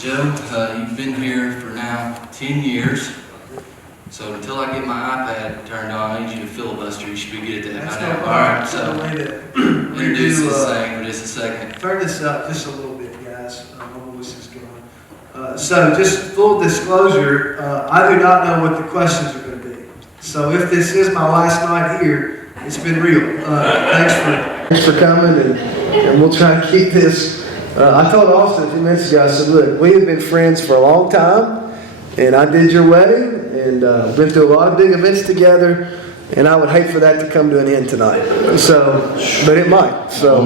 Joe, you've been here for now 10 years. So until I get my iPad turned on, I need you to filibuster. You should be good at that That's by no now. problem. All right, so introduce this thing for just a second. Turn this up just a little bit, guys. My voice is going. So just full disclosure, I do not know what the questions are going to be. So if this is my last night here, it's been real. Thanks for coming, and we'll try to keep this. I told Austin a few minutes ago, I said, look, we have been friends for a long time, and I did your wedding, and been through a lot of big events together, and I would hate for that to come to an end tonight. So, but it might. So,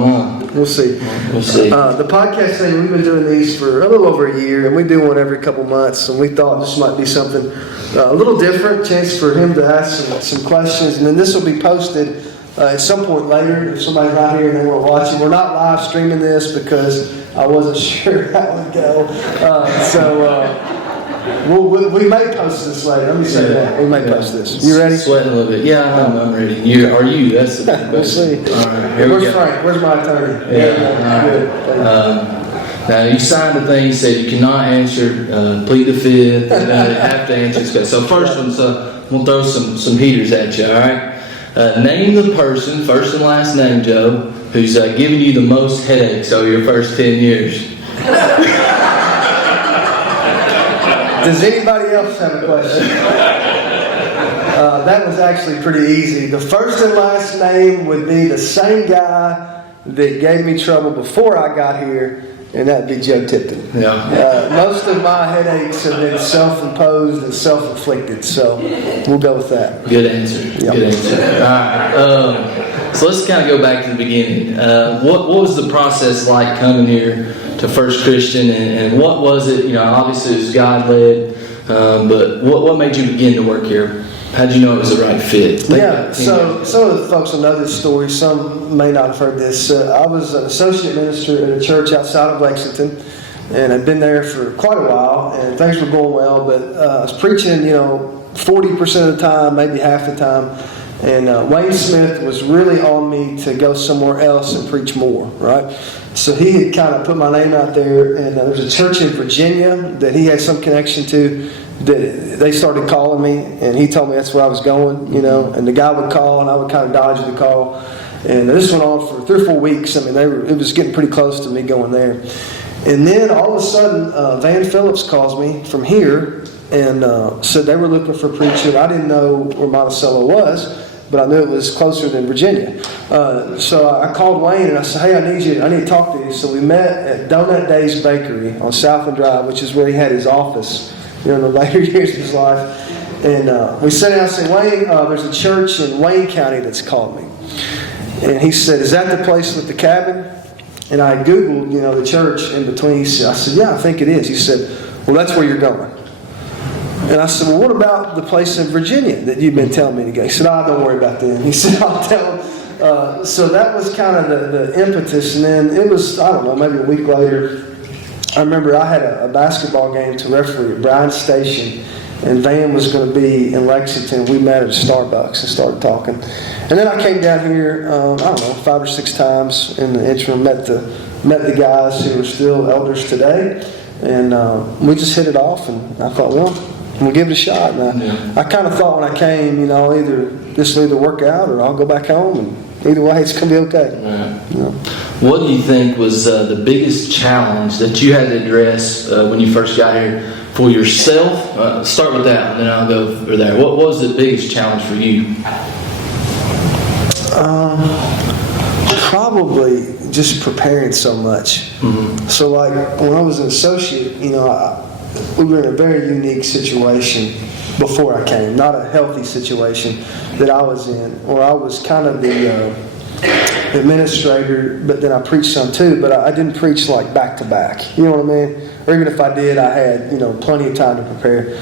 we'll see. We'll see. The podcast thing, we've been doing these for a little over a year, and we do one every couple months, and we thought this might be something a little different, chance for him to ask some questions, and then this will be posted at some point later, if somebody's not here and they want to watch it. We're not live streaming this because I wasn't sure how it would go. We may post this later. Let me say that. We may post this. You ready? Sweating a little bit. Yeah, I'm ready. Are you? That's the question. We'll see. All right, here we Where's go. Frank? Where's my attorney? Yeah. Good. Now, you signed the thing, you said you cannot answer, plead the fifth, you have to answer. So first one, we'll throw some heaters at you, all right? Name the person, first and last name, Joe, who's given you the most headaches over your first 10 years. Does anybody else have a question? That was actually pretty easy. The first and last name would be the same guy that gave me trouble before I got here, and that would be Joe Tipton. Yeah. Most of my headaches have been self-imposed and self-inflicted, so we'll go with that. Good answer. Yep. Good answer. All right. So let's kind of go back to the beginning. What was the process like coming here to First Christian, and what was it? Obviously it was God-led, but what made you begin to work here? How did you know it was the right fit? So some of the folks will know this story. Some may not have heard this. I was an associate minister at a church outside of Lexington, and I'd been there for quite a while, and things were going well. But I was preaching, 40% of the time, maybe half the time. And Wayne Smith was really on me to go somewhere else and preach more, right? So he had kind of put my name out there, and there was a church in Virginia that he had some connection to, that they started calling me, and he told me that's where I was going, and the guy would call, and I would kind of dodge the call. And this went on for 3 or 4 weeks. I mean, it was getting pretty close to me going there. And then all of a sudden, Van Phillips calls me from here, and said they were looking for a preacher. I didn't know where Monticello was, but I knew it was closer than Virginia. So I called Wayne and I said, hey, I need to talk to you. So we met at Donut Days Bakery on Southland Drive, which is where he had his office, in the later years of his life. And we sat down and said, Wayne, there's a church in Wayne County that's called me. And he said, is that the place with the cabin? And I Googled, the church in between. I said, yeah, I think it is. He said, well, that's where you're going. And I said, well, what about the place in Virginia that you've been telling me to go? He said, don't worry about that. He said, I'll tell him. So that was kind of the impetus. And then it was, I don't know, maybe a week later, I remember I had a basketball game to referee at Bryan Station, and Van was going to be in Lexington. We met at Starbucks and started talking. And then I came down here, 5 or 6 times in the interim, met the guys who are still elders today. And we just hit it off, and I thought, well, we'll give it a shot. And I kind of thought when I came, either this will either work out or I'll go back home, and either way, it's going to be okay. Right. What do you think was the biggest challenge that you had to address when you first got here for yourself? Start with that, and then I'll go for there. What was the biggest challenge for you? Probably just preparing so much. Mm-hmm. So like when I was an associate, we were in a very unique situation before I came. Not a healthy situation that I was in, or I was kind of the administrator, but then I preached some too, but I didn't preach like back to back. You know what I mean? Or even if I did, I had, plenty of time to prepare.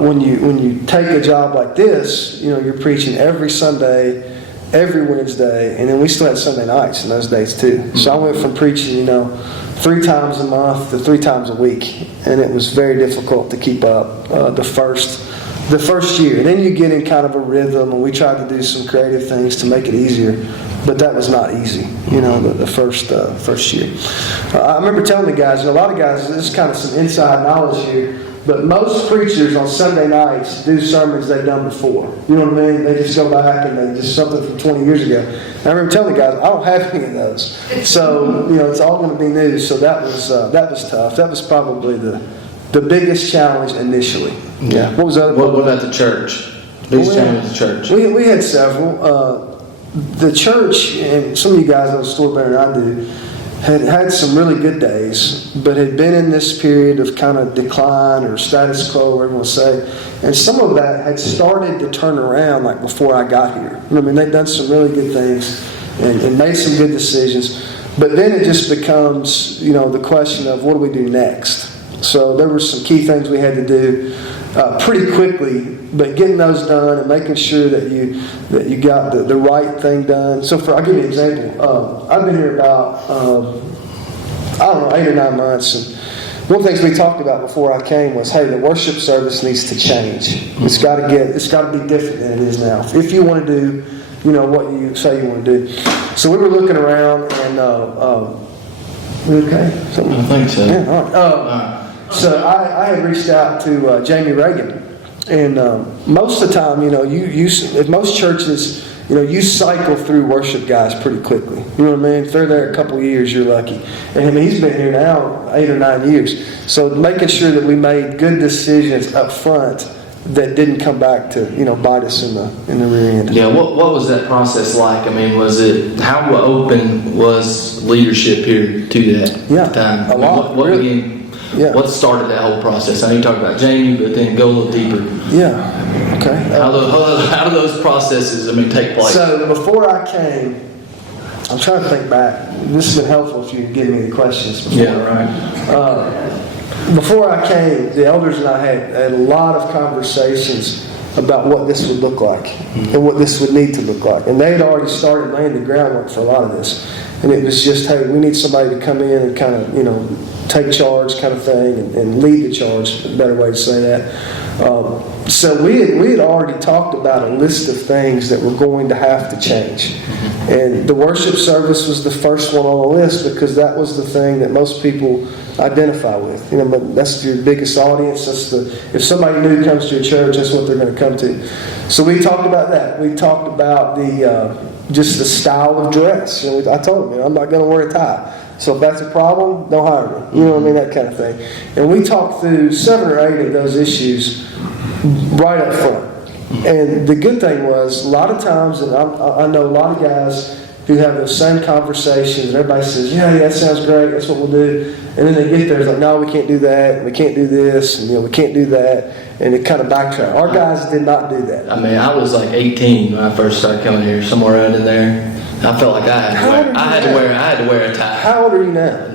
When you take a job like this, you're preaching every Sunday, every Wednesday, and then we still had Sunday nights in those days too. So I went from preaching, 3 times a month to 3 times a week, and it was very difficult to keep up the first year. And then you get in kind of a rhythm, and we tried to do some creative things to make it easier. But that was not easy, the first year. I remember telling the guys, a lot of guys, this is kind of some inside knowledge here, but most preachers on Sunday nights do sermons they've done before. You know what I mean? They just go back and they just something from 20 years ago. And I remember telling the guys, I don't have any of those. So, it's all going to be new. So that was tough. That was probably the biggest challenge initially. Yeah. What was the other What about the church? Biggest challenge with the church. We had several. The church, and some of you guys know the story better than I do, had some really good days, but had been in this period of kind of decline or status quo, whatever you want to say. And some of that had started to turn around like before I got here. They'd done some really good things and made some good decisions. But then it just becomes, the question of what do we do next? So there were some key things we had to do pretty quickly, but getting those done and making sure that you got the right thing done. So I'll give you an example. I've been here about 8 or 9 months, and one of the things we talked about before I came was, hey, the worship service needs to change. It's got to be different than it is now. If you want to do, what you say you want to do. So we were looking around and okay? I think so. Yeah, all right. So I had reached out to Jamie Reagan, and most of the time, if most churches, you cycle through worship guys pretty quickly. You know what I mean? If they're there a couple of years, you're lucky. And he's been here now 8 or 9 years. So making sure that we made good decisions up front that didn't come back to bite us in the rear end. Yeah. What was that process like? How open was leadership here to that time? A lot. Really. What started that whole process? I know you talked about Jamie, but then go a little deeper. Yeah. Okay. How do those processes take place? So before I came, I'm trying to think back. This has been helpful if you give me the questions before. Yeah, right. Before I came, the elders and I had a lot of conversations about what this would look like and what this would need to look like. And they had already started laying the groundwork for a lot of this. And it was just, hey, we need somebody to come in and kind of, take charge kind of thing and lead the charge, a better way to say that. So we had already talked about a list of things that were going to have to change. And the worship service was the first one on the list because that was the thing that most people identify with. But that's your biggest audience. If somebody new comes to a church, that's what they're going to come to. So we talked about that. We talked about just the style of dress. I told them, I'm not going to wear a tie. So if that's a problem, don't hire me. You know what I mean? That kind of thing. And we talked through 7 or 8 of those issues right up front. And the good thing was, a lot of times, and I know a lot of guys who have those same conversations, and everybody says, yeah, that sounds great, that's what we'll do. And then they get there, it's like, no, we can't do that, and we can't do this, and we can't do that. And it kind of backtracked. Our guys did not do that. I was like 18 when I first started coming here, somewhere around in there. I felt like I had to wear a tie. How old are you now?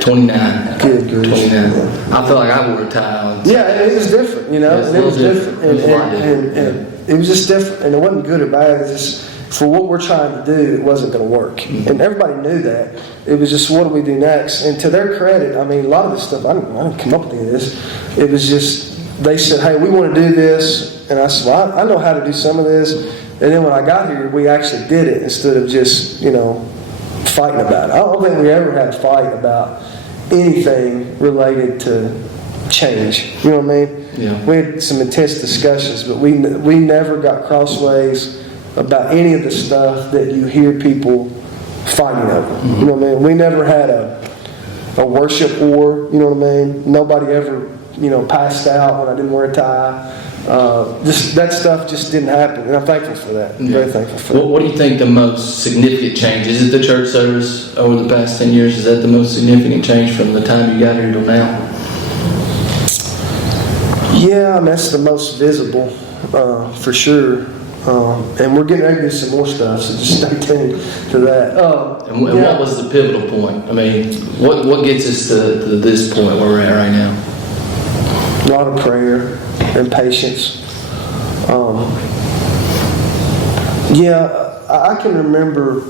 29. Good grief. 29. I felt like I wore a tie on. Yeah, it was different, and it was different. And it was just different, and it wasn't good or bad. It was just, for what we're trying to do, it wasn't going to work. And everybody knew that. It was just, what do we do next? And to their credit, a lot of this stuff, I didn't come up with any of this. It was just, they said, hey, we want to do this. And I said, well, I know how to do some of this. And then when I got here, we actually did it instead of just, fighting about it. I don't think we ever had a fight about anything related to change. You know what I mean? Yeah. We had some intense discussions, but we never got crossways about any of the stuff that you hear people fighting over. Mm-hmm. You know what I mean? We never had a worship war. You know what I mean? Nobody ever, passed out when I didn't wear a tie. That stuff just didn't happen, and I'm thankful for that. I'm very thankful for that. What do you think the most significant change is? Is it the church service over the past 10 years? Is that the most significant change from the time you got here till now? Yeah, that's the most visible, for sure. And we're getting ready to do some more stuff, so just stay tuned to that. And what was the pivotal point? What gets us to this point where we're at right now? A lot of prayer and patience. I can remember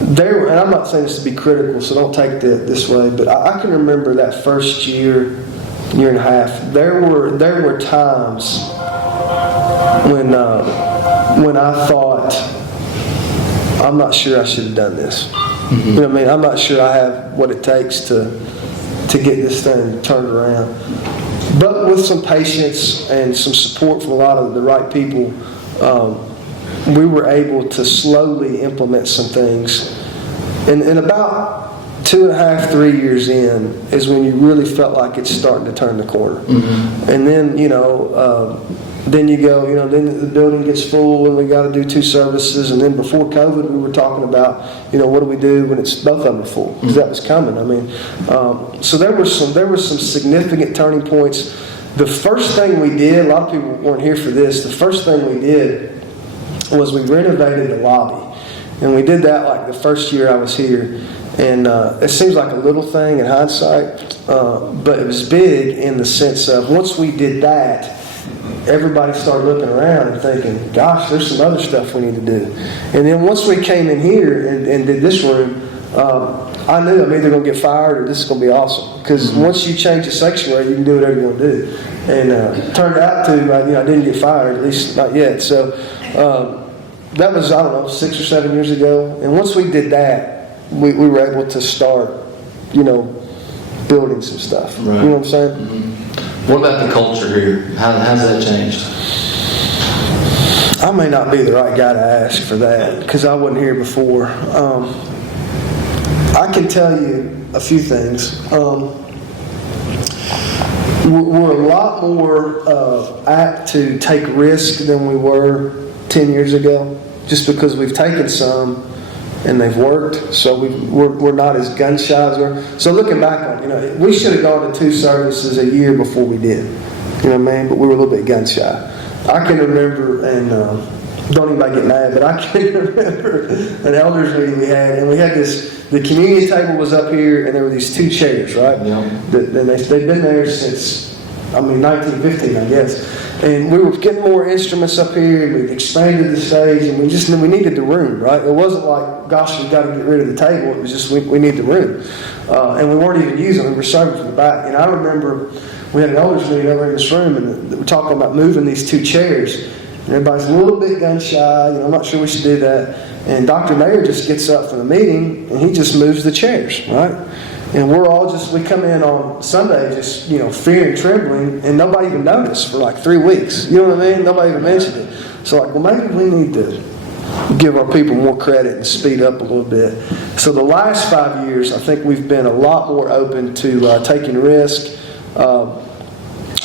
there, and I'm not saying this to be critical, so don't take that this way, but I can remember that first year and a half. There were times when I thought, I'm not sure I should have done this. You know what I mean? I'm not sure I have what it takes to get this thing turned around. But with some patience and some support from a lot of the right people, we were able to slowly implement some things. And about 2.5, 3 years in is when you really felt like it's starting to turn the corner. And then, then you go, then the building gets full and we got to do 2 services. And then before COVID, we were talking about, what do we do when it's both of them are full? Because that was coming. I mean, so there were some significant turning points. The first thing we did, a lot of people weren't here for this. The first thing we did was we renovated the lobby, and we did that like the first year I was here. And it seems like a little thing in hindsight, but it was big in the sense of once we did that, everybody started looking around and thinking, gosh, there's some other stuff we need to do. And then once we came in here and did this room, I knew I'm either going to get fired or this is going to be awesome. Because once you change the sanctuary, you can do whatever you want to do. And it turned out to, I didn't get fired, at least not yet. So that was, 6 or 7 years ago. And once we did that, we were able to start, building some stuff. Right. You know what I'm saying? What about the culture here? How's that changed? I may not be the right guy to ask for that because I wasn't here before. I can tell you a few things. We're a lot more apt to take risk than we were 10 years ago, just because we've taken some and they've worked. So we're not as gun shy as we were. So looking back on, we should have gone to 2 services a year before we did. You know what I mean? But we were a little bit gun shy. I can remember, and don't anybody get mad, but I can remember an elders meeting we had, and we had the communion table was up here, and there were these 2 chairs, right? Yeah. And they've been there since, 1915, I guess. And we were getting more instruments up here, and we expanded the stage, and we needed the room, right? It wasn't like, gosh, we've got to get rid of the table. It was just, we need the room. And we weren't even using it. We were serving from the back. And I remember we had an elders meeting over in this room, and we're talking about moving these 2 chairs. And everybody's a little bit gun shy. I'm not sure we should do that. And Dr. Mayer just gets up from the meeting, and he just moves the chairs, right? And we come in on Sunday just, fear and trembling, and nobody even noticed for like 3 weeks. You know what I mean? Nobody even mentioned it. So maybe we need to give our people more credit and speed up a little bit. So the last 5 years, I think we've been a lot more open to taking risk,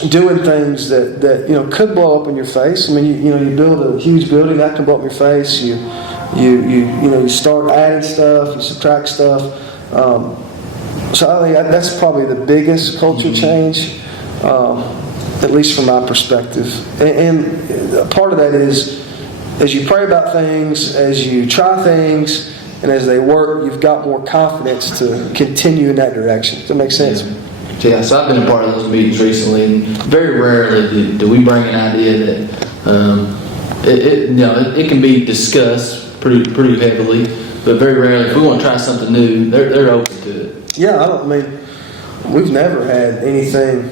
doing things that could blow up in your face. You build a huge building, that can blow up in your face. You start adding stuff, you subtract stuff. So I think that's probably the biggest culture change, at least from my perspective. And part of that is, as you pray about things, as you try things, and as they work, you've got more confidence to continue in that direction. Does that make sense? Yeah, so I've been a part of those meetings recently, and very rarely do we bring an idea that it can be discussed pretty heavily, but very rarely, if we want to try something new, they're open to it. Yeah, we've never had anything.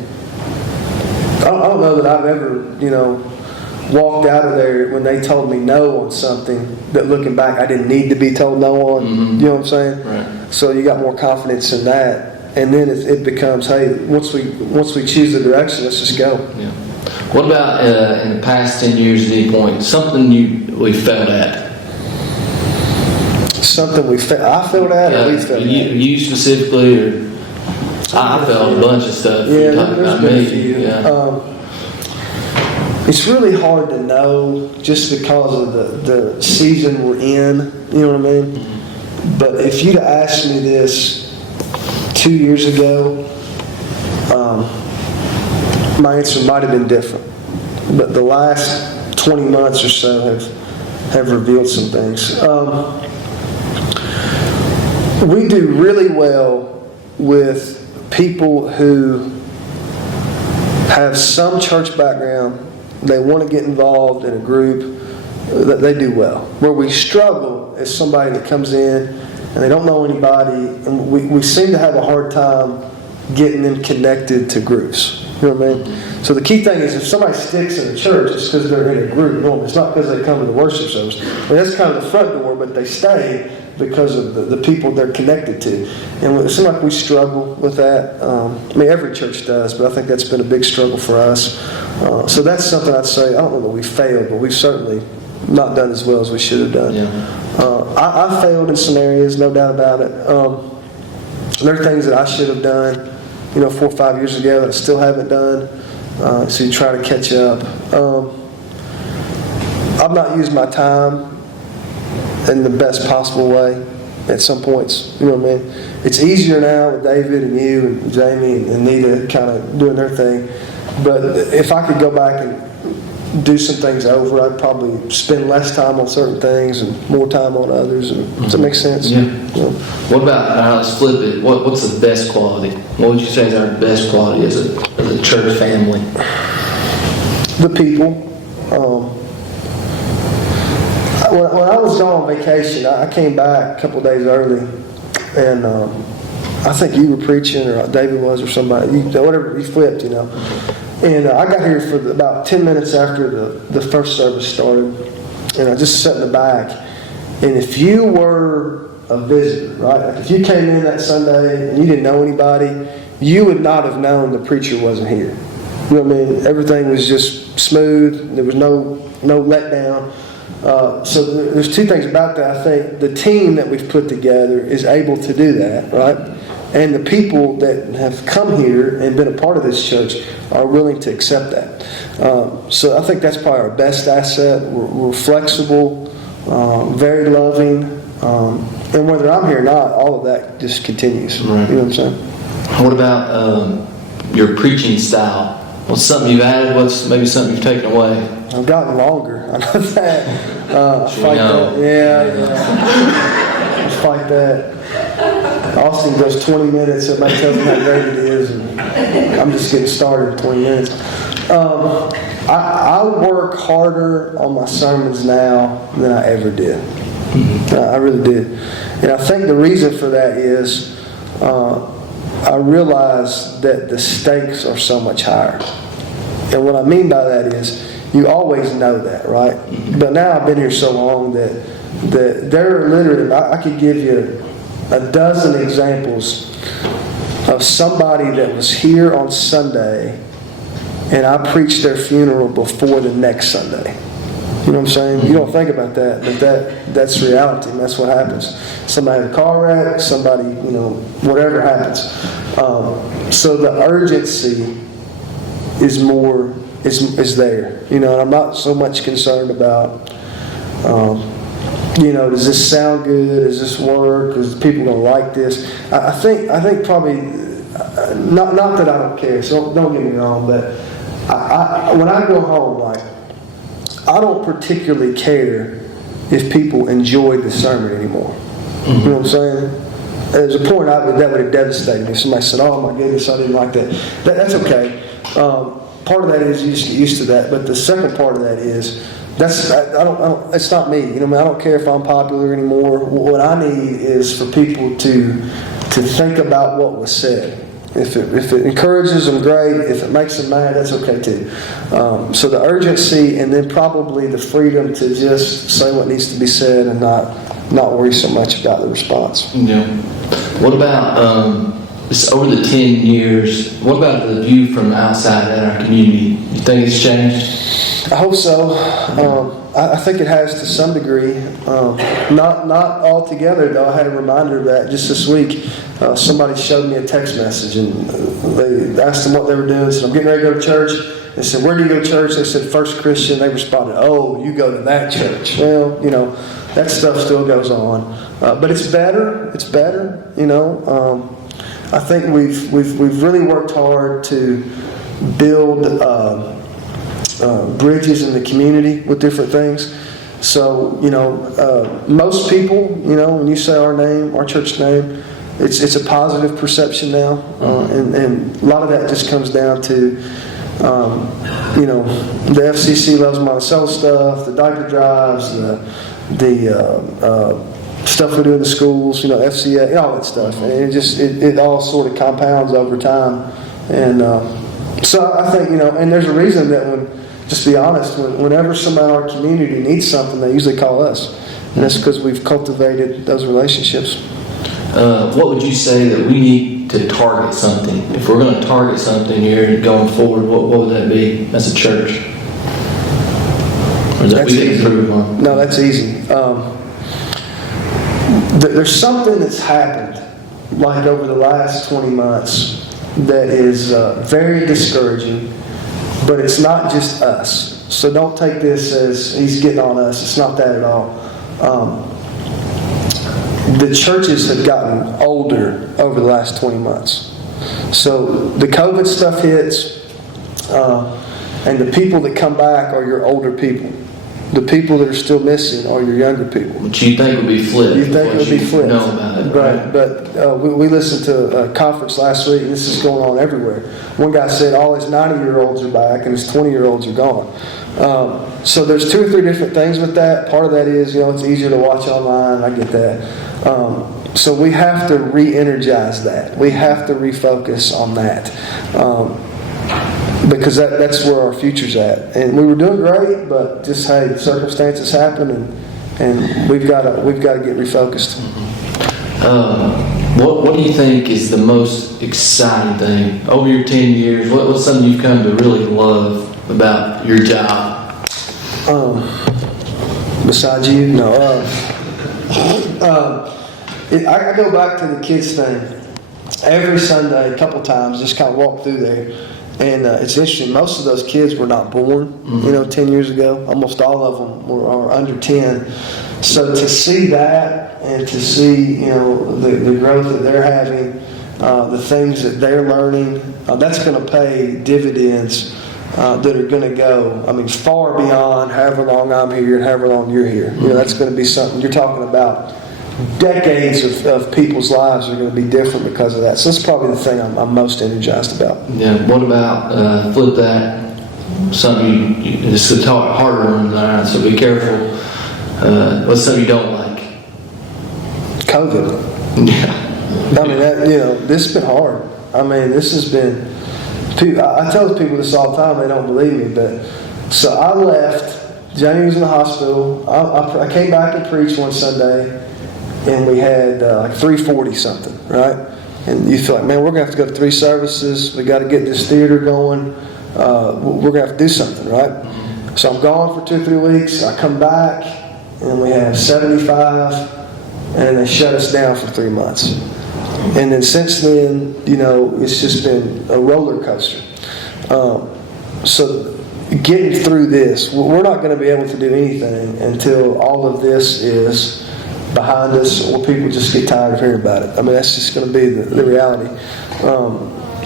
I don't know that I've ever, walked out of there when they told me no on something that, looking back, I didn't need to be told no on. Mm-hmm. You know what I'm saying? Right. So you got more confidence in that, and then it becomes, hey, once we choose the direction, let's just go. Yeah. What about in the past 10 years at any point, something we failed at? Something I failed at, or we failed at? You specifically, or I failed a bunch of stuff. Yeah, Talking there's about been a me. few. Yeah. It's really hard to know just because of the season we're in. You know what I mean? Mm-hmm. But if you'd asked me this 2 years ago, my answer might have been different. But the last 20 months or so have revealed some things. We do really well with people who have some church background. They want to get involved in a group. That they do well. Where we struggle is somebody that comes in and they don't know anybody, and we seem to have a hard time getting them connected to groups. You know what I mean? So the key thing is, if somebody sticks in a church, it's because they're in a group. Normally, it's not because they come to the worship service. That's kind of the front door, but they stay because of the people they're connected to. And it seems like we struggle with that. I mean, every church does, but I think that's been a big struggle for us. So that's something I'd say. I don't know that we failed, but we've certainly not done as well as we should have done. Yeah. I failed in some areas, no doubt about it. There are things that I should have done, 4 or 5 years ago that I still haven't done. So you try to catch up. I've not used my time in the best possible way at some points. You know what I mean? It's easier now with David and you and Jamie and Nita kind of doing their thing. But if I could go back and do some things over, I'd probably spend less time on certain things and more time on others. Does that make sense? Yeah. What about, let's flip it, what's the best quality? What would you say is our best quality as a church family? The people. When I was gone on vacation, I came back a couple of days early, and I think you were preaching, or David was, or somebody, whatever, you flipped, And I got here for about 10 minutes after the first service started, and I just sat in the back. And if you were a visitor, right, like if you came in that Sunday and you didn't know anybody, you would not have known the preacher wasn't here. You know what I mean? Everything was just smooth. There was no letdown. So there's two things about that. I think the team that we've put together is able to do that, right? And the people that have come here and been a part of this church are willing to accept that. So I think that's probably our best asset. We're flexible, very loving, and whether I'm here or not, all of that just continues. Right. You know what I'm saying? What about your preaching style? What's something you've added? What's maybe something you've taken away? I've gotten longer. I know that. I fight know. that. Yeah. I fight that. Austin goes 20 minutes. Everybody tells me how great it is, and I'm just getting started in 20 minutes. I work harder on my sermons now than I ever did. I really did. And I think the reason for that is I realize that the stakes are so much higher. And what I mean by that is, you always know that, right? But now I've been here so long that there are literally, I could give you a dozen examples of somebody that was here on Sunday and I preached their funeral before the next Sunday. You know what I'm saying? You don't think about that, but that's reality, and that's what happens. Somebody had a car wreck, somebody, whatever happens. So the urgency is more, is there. And I'm not so much concerned about, does this sound good? Does this work? Is people going to like this? I think probably, not that I don't care, so don't get me wrong, but when I go home, I don't particularly care if people enjoy the sermon anymore. You know what I'm saying? There's a point that would have devastated me. Somebody said, "Oh my goodness, I didn't like that." That's okay. Part of that is you just get used to that, but the second part of that is it's not me. I don't care if I'm popular anymore. What I need is for people to think about what was said. If it encourages them, great. If it makes them mad, that's okay too. So the urgency, and then probably the freedom to just say what needs to be said and not worry so much about the response. Yeah. What about over the 10 years? What about the view from outside at our community? You think it's changed? I hope so. I think it has to some degree. Not altogether, though. I had a reminder of that just this week. Somebody showed me a text message, and they asked them what they were doing. Said, "I'm getting ready to go to church." They said, "Where do you go to church?" They said, "First Christian." They responded, "Oh, you go to that church." Well, that stuff still goes on, but it's better. It's better. I think we've really worked hard to build bridges in the community with different things. So most people, when you say our church name, it's a positive perception now, and a lot of that just comes down to the FCC loves Monticello stuff, the diaper drives, the stuff we do in the schools, FCA, all that stuff, and it all sort of compounds over time, and So I think, and there's a reason that just be honest, whenever somebody in our community needs something, they usually call us. And that's because we've cultivated those relationships. What would you say that we need to target something? If we're going to target something here going forward, what would that be as a church? Or is that we can improve on? No, that's easy. There's something that's happened, like over the last 20 months, that is very discouraging, but it's not just us. So don't take this as he's getting on us. It's not that at all. The churches have gotten older over the last 20 months. So the COVID stuff hits, and the people that come back are your older people. The people that are still missing are your younger people. Which you think would be flipped. You think it would be flipped. Know about it, right? But we listened to a conference last week, and this is going on everywhere. One guy said all his 90-year-olds are back and his 20-year-olds are gone. So there's 2 or 3 different things with that. Part of that is, it's easier to watch online. I get that. So we have to re-energize that. We have to refocus on that. Because that's where our future's at. And we were doing great, but just, hey, circumstances happen, and we've got to get refocused. What do you think is the most exciting thing over your 10 years? What's something you've come to really love about your job? Besides you, no. I go back to the kids thing. Every Sunday, a couple times, just kind of walk through there. And it's interesting, most of those kids were not born, 10 years ago. Almost all of them are under 10. So to see that and to see, the growth that they're having, the things that they're learning, that's going to pay dividends that are going to go, far beyond however long I'm here and however long you're here. That's going to be something you're talking about. Decades of people's lives are going to be different because of that. So that's probably the thing I'm most energized about. Yeah. What about flip that? Something it's a harder one than that, so be careful. What's something you don't like? COVID. Yeah. This has been hard. This has been. I tell people this all the time. They don't believe me, but so I left. Johnny was in the hospital. I came back and preached one Sunday. And we had like 340 something, right? And you feel like, man, we're going to have to go to 3 services. We got to get this theater going. We're going to have to do something, right? So I'm gone for 2 or 3 weeks. I come back, and we have 75, and they shut us down for 3 months. And then since then, it's just been a roller coaster. So getting through this, we're not going to be able to do anything until all of this is behind us, or people just get tired of hearing about it. That's just going to be the reality.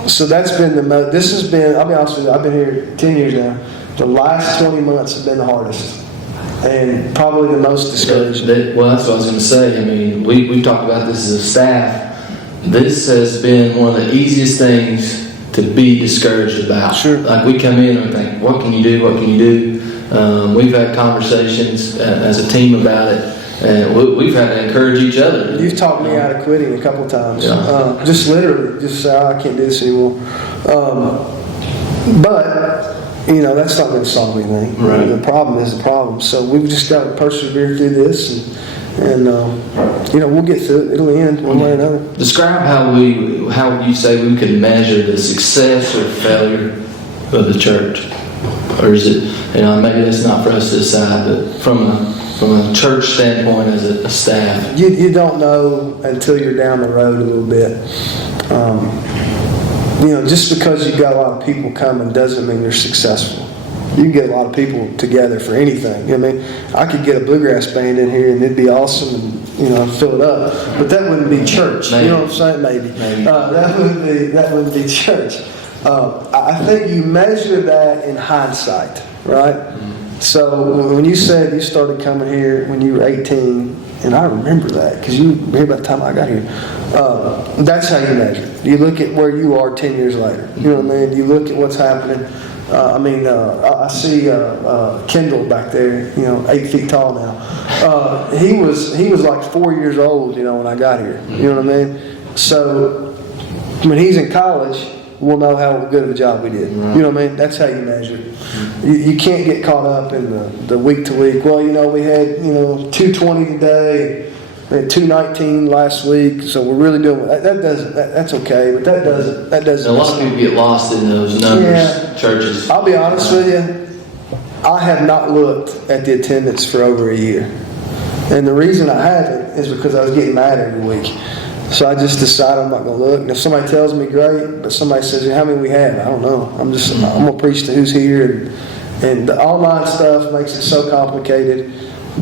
So that's been this has been, I'll be honest with you, I've been here 10 years now. The last 20 months have been the hardest. And probably the most discouraging. Well, that's what I was going to say. We've talked about this as a staff. This has been one of the easiest things to be discouraged about. Sure. Like we come in and we think, what can you do? What can you do? We've had conversations as a team about it. And we've had to encourage each other. You've talked me out of quitting a couple of times. Yeah. Just literally, say, I can't do this anymore. But, that's not going to solve anything. Right. The problem is the problem. So we've just got to persevere through this, and we'll get through it. It'll end one way or another. Describe how you say we can measure the success or failure of the church. Or is it, maybe that's not for us to decide, but from a church standpoint as a staff? You don't know until you're down the road a little bit. Just because you've got a lot of people coming doesn't mean you're successful. You can get a lot of people together for anything. I could get a bluegrass band in here and it'd be awesome and, fill it up. But that wouldn't be church. Maybe. You know what I'm saying? Maybe. That wouldn't be church. I think you measure that in hindsight, right? So when you said you started coming here when you were 18, and I remember that because you were here by the time I got here, that's how you measure. You look at where you are 10 years later. You know what I mean? You look at what's happening. I see Kendall back there, 8 feet tall now. He was like 4 years old, when I got here. You know what I mean? So when he's in college, we'll know how good of a job we did. Right. You know what I mean? That's how you measure it. You can't get caught up in the week to week. Well, we had 220 today. We had 219 last week, so we're really doing that. That's okay, but that doesn't. A lot of people get lost in those numbers, churches. I'll be honest with you. I have not looked at the attendance for over a year, and the reason I haven't is because I was getting mad every week. So I just decided I'm not going to look. And if somebody tells me, great. But somebody says, how many we have? I don't know. I'm going to preach to who's here, and the online stuff makes it so complicated.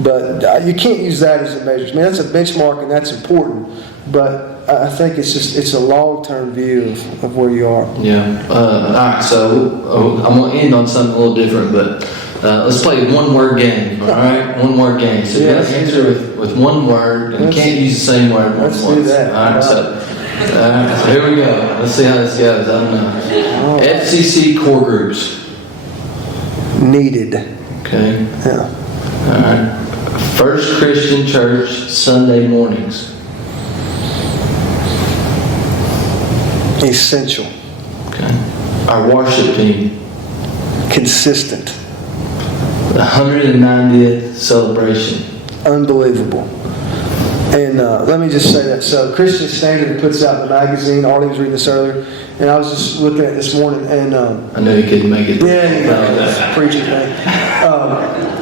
But you can't use that as a measure. I mean, that's a benchmark and that's important. But I think it's a long-term view of where you are. Yeah. All right. So I'm going to end on something a little different, but let's play a one-word game. All right, one-word game. So you got to answer with one word, and you can't use the same word more Let's than once. do that. All right. So here we go. Let's see how this goes. I don't know. Right. FCC core groups. Needed. Okay. Yeah. All right. First Christian Church Sunday mornings. Essential. Okay. Our worship team. Consistent. The 190th celebration. Unbelievable. And let me just say that. So Christian Standard puts out the magazine. Artie was reading this earlier. And I was just looking at it this morning. And I know you couldn't make it. yeah, preaching thing.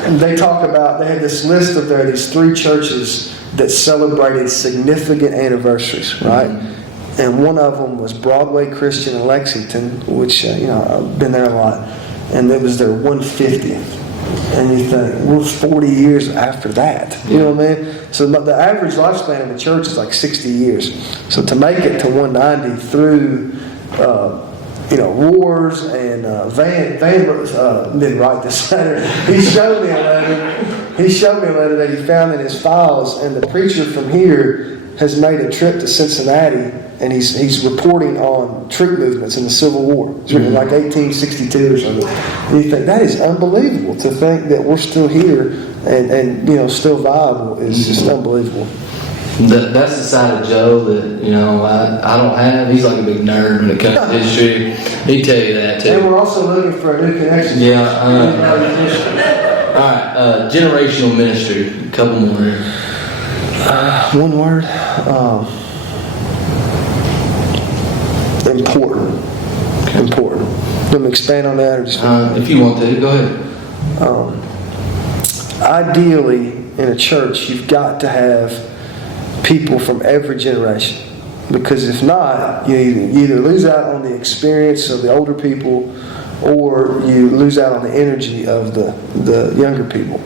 And they talk about, they had this list of these 3 churches that celebrated significant anniversaries, right? Mm-hmm. And one of them was Broadway Christian in Lexington, which, I've been there a lot. And it was their 150th. And you think, we're 40 years after that. You know what I mean? So the average lifespan of a church is like 60 years. So to make it to 190 through, wars and Van didn't write this letter. He showed me a letter that he found in his files, and the preacher from here has made a trip to Cincinnati, and he's reporting on troop movements in the Civil War. It's written like 1862 or something. And you think, that is unbelievable to think that we're still here and still viable is just unbelievable. That's the side of Joe that, I don't have. He's like a big nerd when it comes to history. He'd tell you that too. And we're also looking for a new connection. Yeah. All right. Generational ministry. A couple more here. One word. Important. Okay. Important. Let me expand on that, or just if you want to, go ahead. Ideally, in a church, you've got to have people from every generation, because if not, you either lose out on the experience of the older people, or you lose out on the energy of the younger people.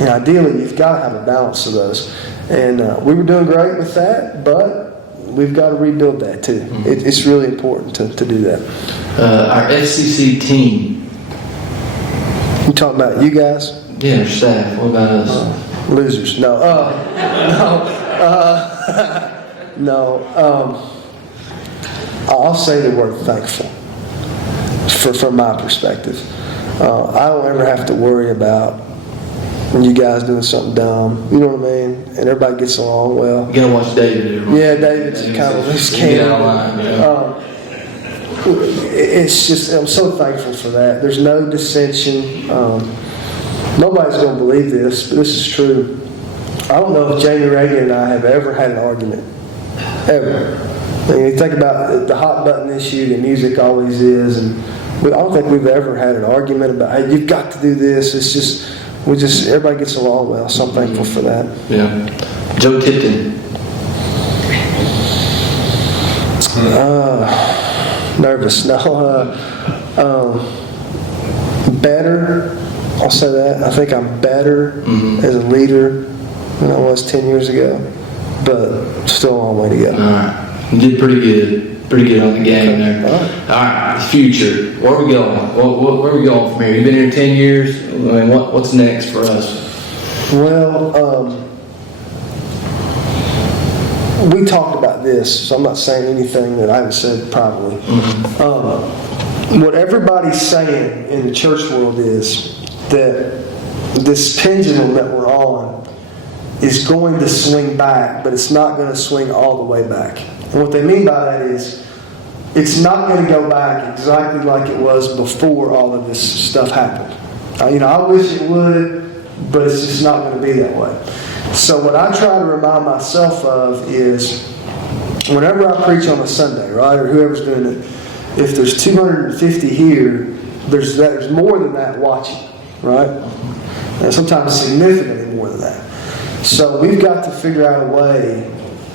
And ideally, you've got to have a balance of those. And we were doing great with that, but we've got to rebuild that too. Mm-hmm. It's really important to do that. Our FCC team. You talking about you guys? Yeah, our staff. What about us? Losers. No. No. I'll say the word thankful. From my perspective, I don't ever have to worry about you guys doing something dumb. You know what I mean? And everybody gets along well. You gotta watch David. Yeah, David's kind of loose cannon. It's just, I'm so thankful for that. There's no dissension. Nobody's going to believe this, but this is true. I don't know if Jamie Reagan and I have ever had an argument. Ever. I mean, you think about the hot button issue that music always is, and I don't think we've ever had an argument about, hey, you've got to do this. It's just, everybody gets along well, so I'm thankful for that. Yeah. Joe Tipton. Nervous. No. Better. I'll say that. I think I'm better as a leader than I was 10 years ago, but still a long way to go. All right. You did pretty good. Pretty good on the game there. All right. Future. Where are we going? Where are we going from here? You've been here 10 years. I mean, what's next for us? Well, we talked about this, so I'm not saying anything that I haven't said privately. What everybody's saying in the church world is that this pendulum that we're on is going to swing back, but it's not going to swing all the way back. And what they mean by that is it's not going to go back exactly like it was before all of this stuff happened. I wish it would, but it's just not going to be that way. So what I try to remind myself of is whenever I preach on a Sunday, right, or whoever's doing it, if there's 250 here, there's more than that watching, right? And sometimes significantly more than that. So we've got to figure out a way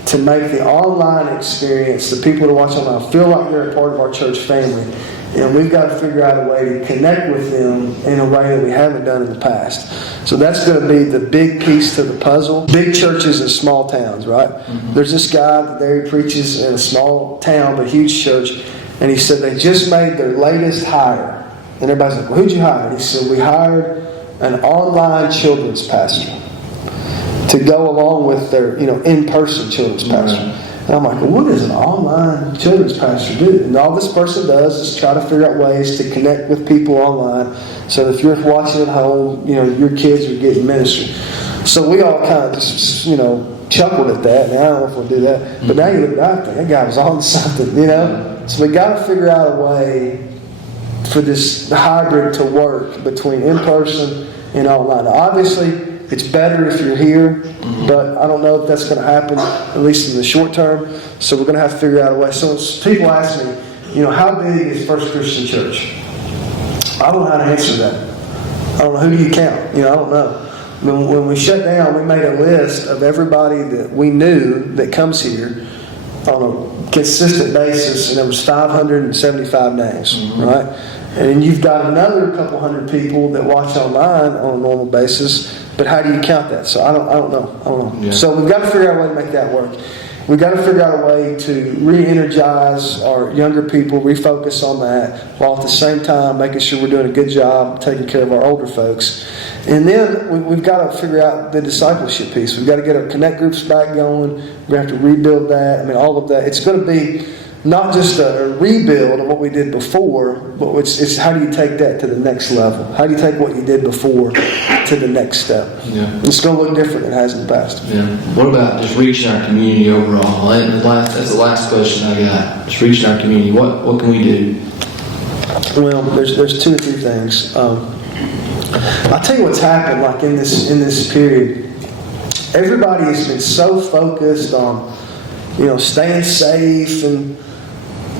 to make the online experience, the people that watch online, feel like they're a part of our church family. And we've got to figure out a way to connect with them in a way that we haven't done in the past. So that's going to be the big piece to the puzzle. Big churches in small towns, right? Mm-hmm. There's this guy that there he preaches in a small town, but huge church. And he said they just made their latest hire. And everybody's like, well, who'd you hire? And he said, we hired an online children's pastor to go along with their, in-person children's pastor. And I'm like, well, what does an online children's pastor do? And all this person does is try to figure out ways to connect with people online so that if you're watching at home, your kids are getting ministered. So we all kind of just, chuckled at that. Now I don't know if we'll do that. But now you look back, that guy was on something, So we got to figure out a way for this hybrid to work between in-person and online. Now, obviously, it's better if you're here, but I don't know if that's going to happen, at least in the short term. So we're going to have to figure out a way. So people ask me, how big is First Christian Church? I don't know how to answer that. I don't know. Who do you count? I don't know. When we shut down, we made a list of everybody that we knew that comes here on a consistent basis, and there was 575 names, right? And you've got another couple hundred people that watch online on a normal basis. But how do you count that? So I don't know. Yeah. So we've got to figure out a way to make that work. We've got to figure out a way to re-energize our younger people, refocus on that, while at the same time making sure we're doing a good job taking care of our older folks. And then we've got to figure out the discipleship piece. We've got to get our connect groups back going. We have to rebuild that. all of that. It's going to be not just a rebuild of what we did before, but it's how do you take that to the next level? How do you take what you did before to the next step? Yeah. It's going to look different than it has in the past. Yeah. What about just reaching our community overall? That's the last question I got. Just reaching our community. What can we do? Well, there's two or three things. I'll tell you what's happened. Like in this period, everybody has been so focused on staying safe and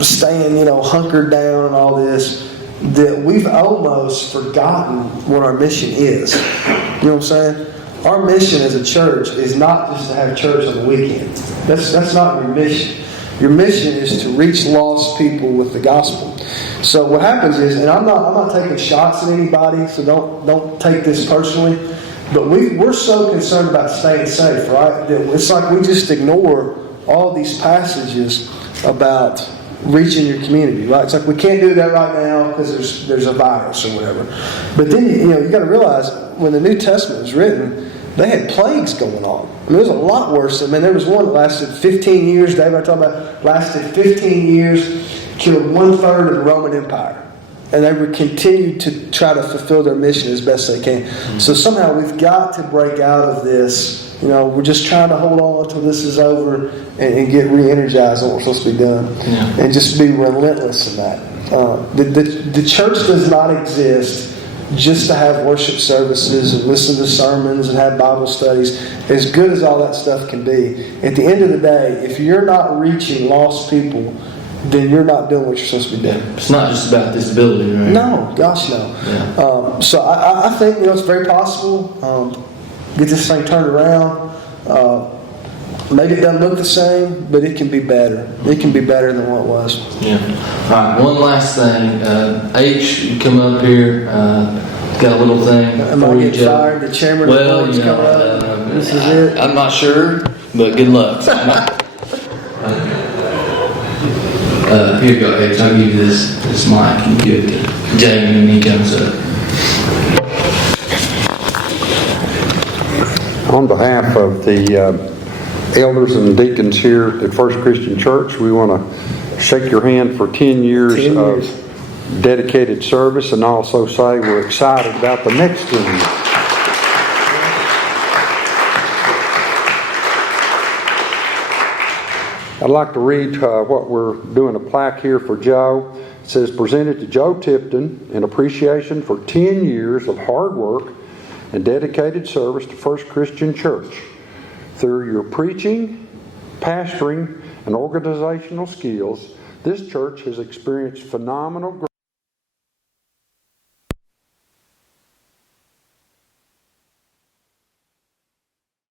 staying, hunkered down and all this, that we've almost forgotten what our mission is. You know what I'm saying? Our mission as a church is not just to have church on the weekend. That's not your mission. Your mission is to reach lost people with the gospel. So what happens is, and I'm not taking shots at anybody, so don't take this personally, but we're so concerned about staying safe, right? That it's like we just ignore all these passages about reaching your community, right? It's like we can't do that right now because there's a virus or whatever. But then you got to realize when the New Testament was written, they had plagues going on. It was a lot worse. There was one that lasted 15 years. David, I talked about, lasted 15 years, killed 1/3 of the Roman Empire. And they would continue to try to fulfill their mission as best they can. Mm-hmm. So somehow we've got to break out of this. We're just trying to hold on until this is over and get re-energized on what we're supposed to be doing. Yeah. And just be relentless in that. The church does not exist just to have worship services and listen to sermons and have Bible studies. As good as all that stuff can be, at the end of the day, if you're not reaching lost people, then you're not doing what you're supposed to be doing. It's not just about disability, right? No, gosh, no. Yeah. So I think it's very possible. Get this thing turned around. Maybe it doesn't look the same, but it can be better. It can be better than what it was. Yeah. All right. One last thing. H, you come up here. Got a little thing. Am I getting fired? The chairman of the board's coming up. This is it. I'm not sure, but good luck. Here you go, H. I'll give you this mic. You give it to Jamie when he comes up. On behalf of the elders and deacons here at First Christian Church, we want to shake your hand for 10 years of dedicated service, and also say we're excited about the next 10 years. I'd like to read what we're doing a plaque here for Joe. It says, presented to Joe Tipton in appreciation for 10 years of hard work and dedicated service to First Christian Church. Through your preaching, pastoring, and organizational skills, this church has experienced phenomenal growth